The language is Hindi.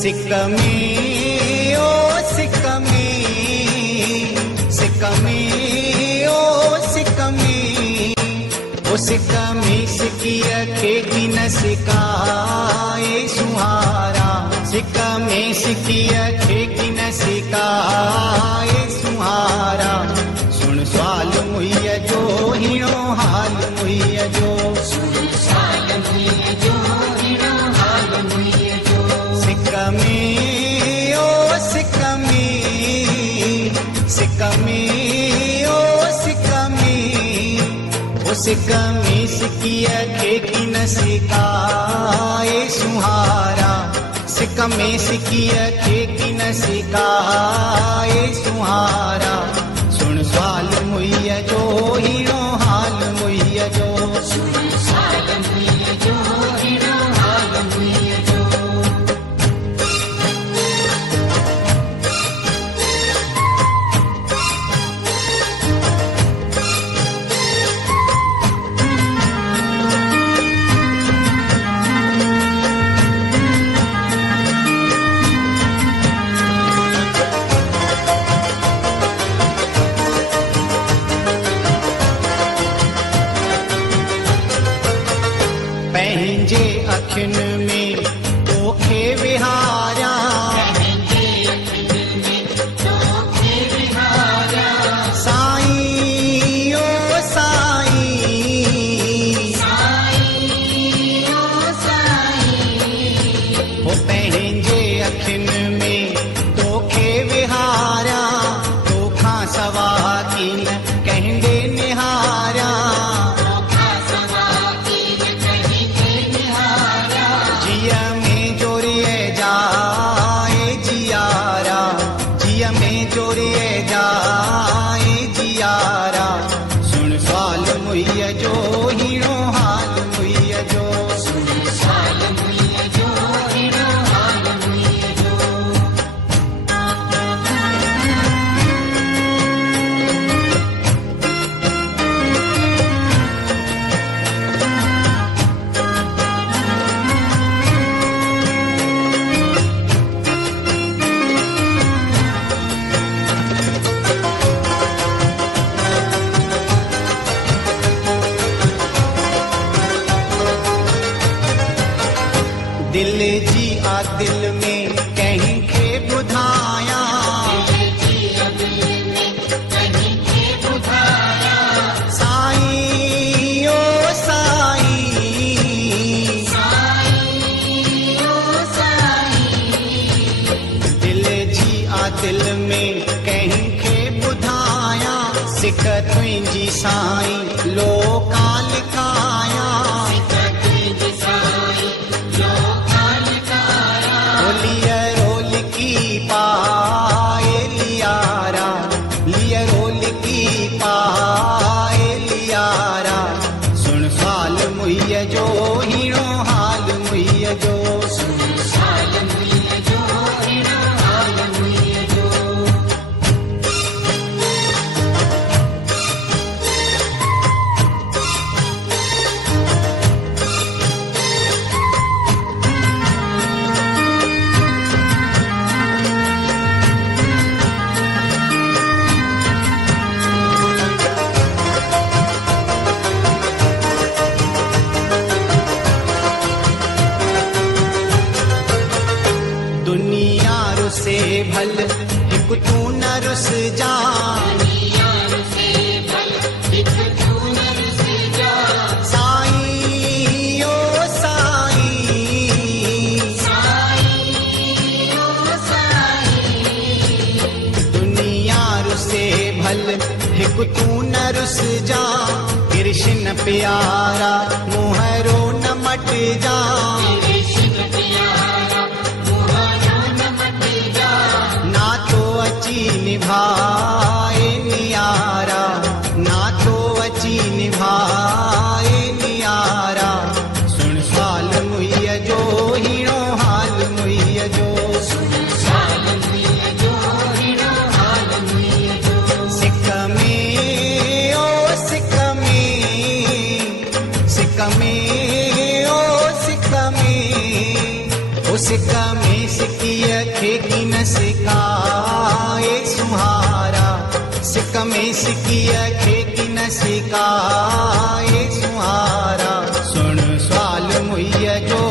सिकमी ओ सिकमी, सिकमी ओ सिकमी, ओ सिकमी सिकिय खेगी न सिकाए सुहारा, सिकमी सिकिय खेगी न सिकाए सुहारा। सुन स्वाल मुहिय जो हिणो हाल मुहिय जो, सुन स्वाल मुहिय जो हिणो हाल मुहिय जो। सिकमी ओ सिकमी, सिकमी ओ सिकमी, ओ सिकमी सिकिय खेगी न सिकाए सुहारा, सिकमी सिकिय खेगी न सिकाए सुहारा। सुन स्वाल मुहिय जो हिणो हाल मुहिय जो, सुन स्वाल मुहिय जो हिणो हाल मुहिय जो। पंहिंजे अखियुनि में तोखे विहारिया, पंहिंजे अखियुनि में तोखे विहारिया। साईं ओ साईं, साईं ओ साईं, ओ पंहिंजे अखियुनि में तोखे विहारिया। तोखां सवा कीन कंहिंजे निहारिया, जोरिए जाए जियारा। सुन स्वाल मुहिय जो हिणो हाल मुहिय जो, सुन स्वाल मुहिय जो हिणो हाल मुहिय जो। दिल जी आ दिल में कहीं खे ॿुधाया, दिल जी आ दिल में कहीं खे ॿुधाया। साईं ओ साईं, साईं ओ साईं, दिल जी आ दिल में कहीं खे ॿुधाया। सिक तुंहिंजी साईं लोका लिकाया, पाए लियारा, लिय रोल की पाए लियारा। सुन स्वाल मुहिय जो हिणो हाल मुहिय जो, सुन स्वाल मुहिय जो हिणो हाल मुहिय जो। दुनिया रुसे भल हिकु तू न रुस जा, दुनिया रुसे भल हिकु तू न रुस जा। साईं ओ साईं, साईं ओ साईं, दुनिया रुसे भल हिकु तू न रुस जा। कृष्ण प्यारा मुहरो न मट जा, निभाए नियारा, ना तो अची निभाए नियारा। सुन स्वाल मुहिय जो हिणो हाल मुहिय जो, सुन स्वाल मुहिय जो हिणो हाल मुहिय जो। सिकमी ओ सिकमी, सिकमी ओ सिकमी, ओ सिकमी सिकी सिकाए सुहारा सिक में सिकिया खे की न सिकाए सुहारा सुन सवाल मुइया जो